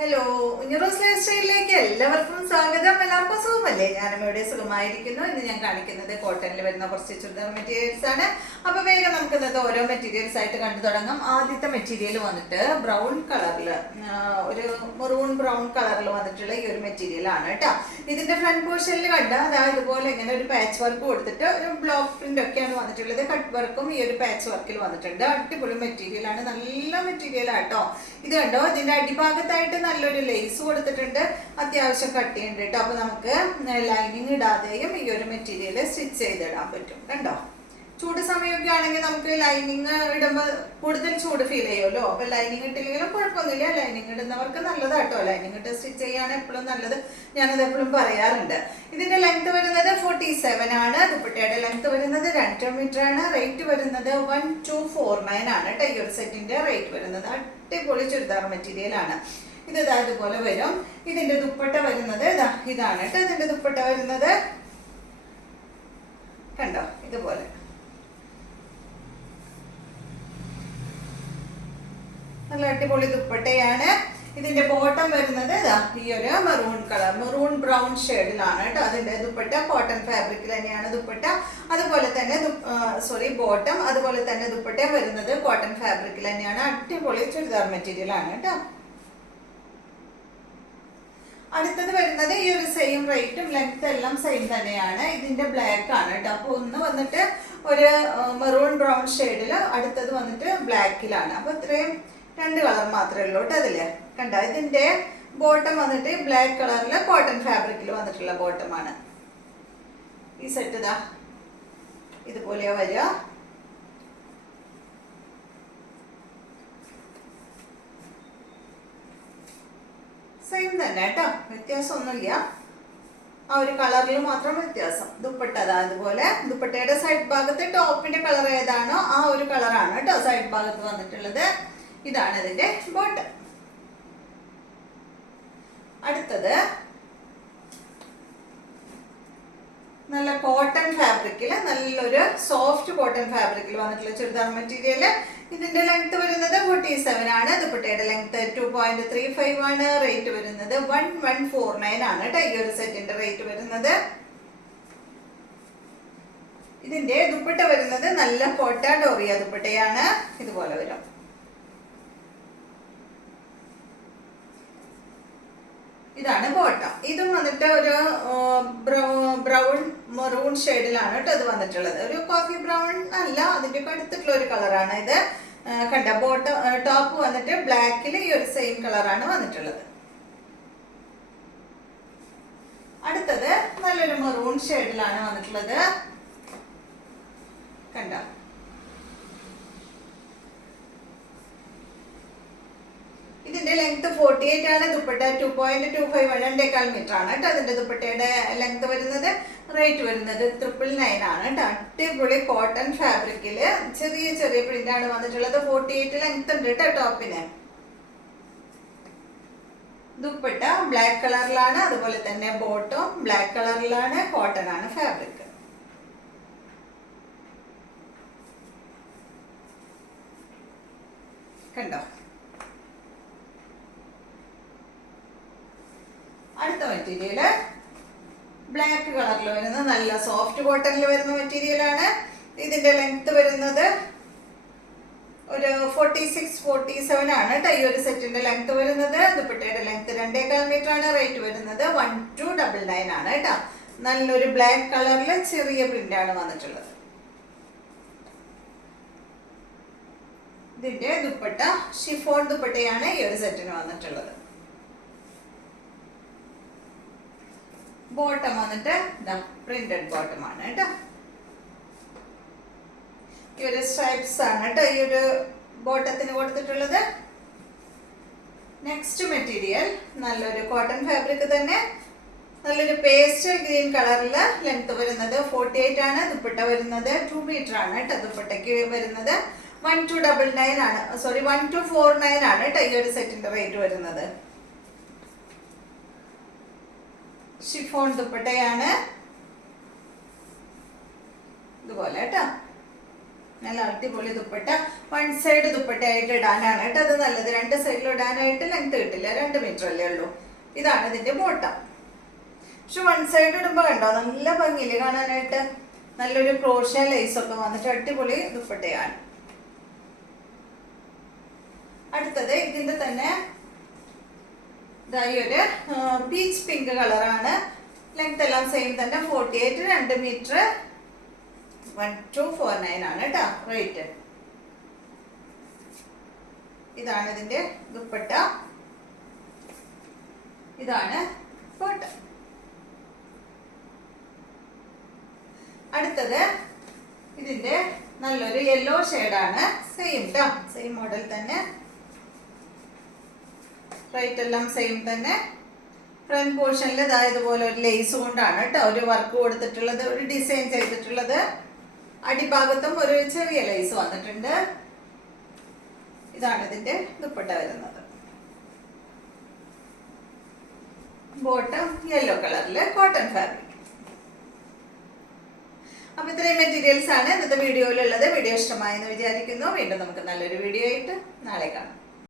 Hello, ഉഞ്ഞറോസ് life സ്റ്റൈലിലേക്ക് എല്ലാവർക്കും സ്വാഗതം. എല്ലാവർക്കും സുഖമല്ലേ? ഞാനും ഇവിടെ സുഖമായിരിക്കുന്നു. ഇന്ന് ഞാൻ കാണിക്കുന്നത് കോട്ടണിൽ വരുന്ന കുറച്ച് ചുരിദാർ മെറ്റീരിയൽസ് ആണ്. അപ്പൊ വേഗം നമുക്ക് ഇന്നത്തെ ഓരോ മെറ്റീരിയൽസ് ആയിട്ട് കണ്ടു തുടങ്ങാം. ആദ്യത്തെ മെറ്റീരിയൽ വന്നിട്ട് ബ്രൗൺ കളറിൽ, ഒരു മെറൂൺ ബ്രൗൺ കളറിൽ വന്നിട്ടുള്ള ഈ ഒരു മെറ്റീരിയൽ ആണ് കേട്ടോ. ഇതിന്റെ ഫ്രണ്ട് പോർഷനിൽ കണ്ട അതായത് ഇതുപോലെ ഇങ്ങനെ ഒരു പാച്ച് വർക്ക് കൊടുത്തിട്ട് ഒരു ബ്ലോക്ക് പ്രിന്റ് ഒക്കെയാണ് വന്നിട്ടുള്ളത്. കട്ട് വർക്കും ഈ ഒരു പാച്ച് വർക്കിൽ വന്നിട്ടുണ്ട്. അടിപൊളി മെറ്റീരിയൽ ആണ്, നല്ല മെറ്റീരിയൽ ആട്ടോ. ഇത് കണ്ടോ, ഇതിന്റെ അടിഭാഗത്തായിട്ട് നല്ലൊരു ലേസ് കൊടുത്തിട്ടുണ്ട്, അത്യാവശ്യം കട്ടിയുണ്ട് കേട്ടോ. അപ്പൊ നമുക്ക് ലൈനിങ് ഇടാതെയും ഈ ഒരു മെറ്റീരിയൽ സ്റ്റിച്ച് ചെയ്തിടാൻ പറ്റും. കണ്ടോ, ചൂട് സമയമൊക്കെ ആണെങ്കിൽ നമുക്ക് ലൈനിങ് ഇടുമ്പോൾ കൂടുതൽ ചൂട് ഫീൽ ചെയ്യുമല്ലോ. അപ്പൊ ലൈനിങ് ഇട്ടില്ലെങ്കിലും കുഴപ്പമൊന്നുമില്ല. ലൈനിങ് ഇടുന്നവർക്ക് നല്ലതാട്ടോ. ലൈനിങ് ഇട്ട് സ്റ്റിച്ച് ചെയ്യാണ് എപ്പോഴും നല്ലത്, ഞാനത് എപ്പോഴും പറയാറുണ്ട്. ഇതിന്റെ ലെങ്ത് വരുന്നത് 47 ആണ്. ദുപ്പട്ടയുടെ ലെങ്ത് വരുന്നത് 2 മീറ്റർ ആണ്. റേറ്റ് വരുന്നത് 1249 ആണ് കേട്ടോ. ഈ ഒരു സെറ്റിന്റെ റേറ്റ് വരുന്നത്. അടിപൊളി ചുരിദാർ മെറ്റീരിയൽ ആണ്. ഇത് ഇതുപോലെ വരും. ഇതിന്റെ ദുപ്പട്ട വരുന്നത് ഇതാണ് കേട്ടോ. ഇതിന്റെ ദുപ്പട്ട വരുന്നത് കണ്ടോ, ഇതുപോലെ നല്ല അടിപൊളി ദുപ്പട്ടയാണ്. ഇതിന്റെ ബോട്ടം വരുന്നത് ഈ ഒരു മെറൂൺ കളർ, മെറൂൺ ബ്രൗൺ ഷെയ്ഡിലാണ് കേട്ടോ. അതിന്റെ ദുപ്പട്ട കോട്ടൺ ഫാബ്രിക്കിൽ തന്നെയാണ് ദുപ്പട്ട. അതുപോലെ തന്നെ ബോട്ടം, അതുപോലെ തന്നെ ദുപ്പട്ട വരുന്നത് കോട്ടൺ ഫാബ്രിക്കിൽ തന്നെയാണ്. അടിപൊളി ചുരിദാർ മെറ്റീരിയൽ ആണ് കേട്ടോ. അടുത്തത് വരുന്നത് ഈ ഒരു സെയിം റേറ്റും ലെങ്ത് എല്ലാം സെയിം തന്നെയാണ്. ഇതിന്റെ ബ്ലാക്ക് ആണ് കേട്ടോ. അപ്പൊ ഒന്ന് വന്നിട്ട് ഒരു മെറൂൺ ബ്രൗൺ ഷെയ്ഡില്, അടുത്തത് വന്നിട്ട് ബ്ലാക്കിലാണ്. അപ്പൊ ഇത്രയും 2 കളർ മാത്രമേ ഉള്ളൂ കേട്ടോ അതില്. കണ്ട, ഇതിന്റെ ബോട്ടം വന്നിട്ട് ബ്ലാക്ക് കളറില് കോട്ടൺ ഫാബ്രിക്കിൽ വന്നിട്ടുള്ള ബോട്ടമാണ്. ഈ സെറ്റ് ഇതുപോലെയാ വരിക. സെയിം തന്നെ കേട്ടോ, വ്യത്യാസമൊന്നുമില്ല. ആ ഒരു കളറിൽ മാത്രം വ്യത്യാസം. ദുപ്പട്ട അതുപോലെ, ദുപ്പട്ടയുടെ സൈഡ് ഭാഗത്ത് ടോപ്പിന്റെ കളർ ഏതാണോ ആ ഒരു കളറാണ് കേട്ടോ സൈഡ് ഭാഗത്ത് വന്നിട്ടുള്ളത്. ഇതാണ് ഇതിന്റെ ബോട്ടം. അടുത്തത് നല്ല കോട്ടൺ ഫാബ്രിക്കില്, നല്ലൊരു സോഫ്റ്റ് കോട്ടൺ ഫാബ്രിക്കിൽ വന്നിട്ടുള്ള ചുരിദാർ മെറ്റീരിയല്. ഇതിന്റെ ലെങ്ത് വരുന്നത് 47 ആണ്. ദുപ്പട്ടയുടെ ലെങ്ത് 2.35 ആണ്. റേറ്റ് വരുന്നത് 1149 ആണ് കേട്ടോ. ഈ ഒരു സെറ്റിന്റെ റേറ്റ് വരുന്നത്. ഇതിന്റെ ദുപ്പട്ട വരുന്നത് നല്ല കോട്ട ഡോറിയ ദുപ്പട്ടയാണ്. ഇതുപോലെ വരും. ഇതാണ് ബോട്ടം. ഇതും വന്നിട്ട് ഒരു ബ്രൗൺ മെറൂൺ ഷെയ്ഡിലാണ് കേട്ടോ ഇത് വന്നിട്ടുള്ളത്. ഒരു കോഫി ബ്രൗൺ അല്ല, അതിന്റെ ഒക്കെ അടുത്തിട്ടുള്ള ഒരു കളറാണ് ഇത്. കണ്ട, ബോട്ടം ടോപ്പ് വന്നിട്ട് ബ്ലാക്കിൽ ഈ ഒരു സെയിം കളറാണ് വന്നിട്ടുള്ളത്. അടുത്തത് നല്ലൊരു മെറൂൺ ഷെയ്ഡിലാണ് വന്നിട്ടുള്ളത്. കണ്ട, ഇതിന്റെ ലെങ്ത് 48 ആണ്. ദുപ്പട്ട 2.25 2.25 മീറ്റർ ആണ് കേട്ടോ. അതിന്റെ ദുപ്പട്ടയുടെ ലെങ്ത് വരുന്നത്. റേറ്റ് വരുന്നത് 999 ആണ് കേട്ടോ. അടിപൊളി കോട്ടൺ ഫാബ്രിക്കില് ചെറിയ ചെറിയ പ്രിന്റ് ആണ് വന്നിട്ടുള്ളത്. 48 ലെങ്ത് ഉണ്ട് കേട്ടോ ടോപ്പിന്. ദുപ്പട്ട ബ്ലാക്ക് കളറിലാണ്. അതുപോലെ തന്നെ ബോട്ടം ബ്ലാക്ക് കളറിലാണ്. കോട്ടൺ ആണ് ഫാബ്രിക്. കണ്ടോ, അടുത്ത മെറ്റീരിയല് ബ്ലാക്ക് കളറിൽ വരുന്ന നല്ല സോഫ്റ്റ് കോട്ടണിൽ വരുന്ന മെറ്റീരിയൽ ആണ്. ഇതിന്റെ ലെങ്ത് വരുന്നത് ഒരു 46-47 ആണ് കേട്ടോ. ഈ ഒരു സെറ്റിന്റെ ലെങ്ത് വരുന്നത്. ദുപ്പട്ടയുടെ ലെങ്ത് 2.25 മീറ്റർ ആണ്. റേറ്റ് വരുന്നത് 1299 ആണ് കേട്ടോ. നല്ലൊരു ബ്ലാക്ക് കളറിൽ ചെറിയ പ്രിന്റ് ആണ് വന്നിട്ടുള്ളത്. ഇതിന്റെ ദുപ്പട്ട ഷിഫോൺ ദുപ്പട്ടയാണ് ഈ ഒരു സെറ്റിന് വന്നിട്ടുള്ളത്. ബോട്ടം വന്നിട്ട് പ്രിന്റഡ് ബോട്ടം ആണ് കേട്ടോ. ഈ ഒരു സ്ട്രൈപ്സ് ആണ് കേട്ടോ ഈ ഒരു ബോട്ടത്തിന് കൊടുത്തിട്ടുള്ളത്. നെക്സ്റ്റ് മെറ്റീരിയൽ നല്ലൊരു കോട്ടൺ ഫാബ്രിക് തന്നെ, നല്ലൊരു പേസ്റ്റൽ ഗ്രീൻ കളറില്. ലെങ്ത് വരുന്നത് 48 ആണ്. ദുപ്പട്ട വരുന്നത് 2 മീറ്റർ ആണ് കേട്ടോ. ദുപ്പട്ടയ്ക്ക് വരുന്നത് 1299 ആണ്. 1249 ആണ് കേട്ടോ ഈ ഒരു സെറ്റിന്റെ റേറ്റ് വരുന്നത്. ഷിഫോൺ ദുപ്പട്ടയാണ് ഇതുപോലെ കേട്ടോ. നല്ല അടിപൊളി ദുപ്പട്ട. വൺ സൈഡ് ദുപ്പട്ടയായിട്ട് ഇടാനാണ് കേട്ടോ അത് നല്ലത്. രണ്ട് സൈഡിലും ഇടാനായിട്ട് ലെങ്ത് കിട്ടില്ല, 2 മീറ്റർ അല്ലേ ഉള്ളൂ. ഇതാണ് ഇതിന്റെ ബോട്ടം. പക്ഷെ വൺ സൈഡ് ഇടുമ്പോ കണ്ടോ നല്ല ഭംഗിയില് കാണാനായിട്ട്. നല്ലൊരു ക്രോഷ്യ ലേസ് ഒക്കെ വന്നിട്ട് അടിപൊളി ദുപ്പട്ടയാണ്. അടുത്തത് ഇതിന്റെ തന്നെ ഇതായൊരു പീച്ച് പിങ്ക് കളറാണ്. ലെങ്ത് എല്ലാം സെയിം തന്നെ, 48, 2 മീറ്റർ, 1249 ആണ് കേട്ടോ റേറ്റ്. ഇതാണ് ഇതിന്റെ ദുപ്പട്ട, ഇതാണ് ബോട്ടം. അടുത്തത് ഇതിന്റെ നല്ലൊരു യെല്ലോ ഷെയ്ഡാണ്. സെയിം ട്ടോ, സെയിം മോഡൽ തന്നെ, റേറ്റ് എല്ലാം സെയിം തന്നെ. ഫ്രണ്ട് പോർഷനിൽ ഇതുപോലെ ഒരു ലേസ് കൊണ്ടാണ് കേട്ടോ ഒരു വർക്ക് കൊടുത്തിട്ടുള്ളത്, ഒരു ഡിസൈൻ ചെയ്തിട്ടുള്ളത്. അടിഭാഗത്തും ഒരു ചെറിയ ലേസ് വന്നിട്ടുണ്ട്. ഇതാണ് ഇതിന്റെ ദുപ്പട്ട വരുന്നത്. ബോട്ടം യെല്ലോ കളറില് കോട്ടൺ ഫാബ്രിക്. അപ്പൊ ഇത്രയും മെറ്റീരിയൽസ് ആണ് ഇന്നത്തെ വീഡിയോയിലുള്ളത്. വീഡിയോ ഇഷ്ടമായെന്ന് വിചാരിക്കുന്നു. വീണ്ടും നമുക്ക് നല്ലൊരു വീഡിയോ ആയിട്ട് നാളെ കാണാം.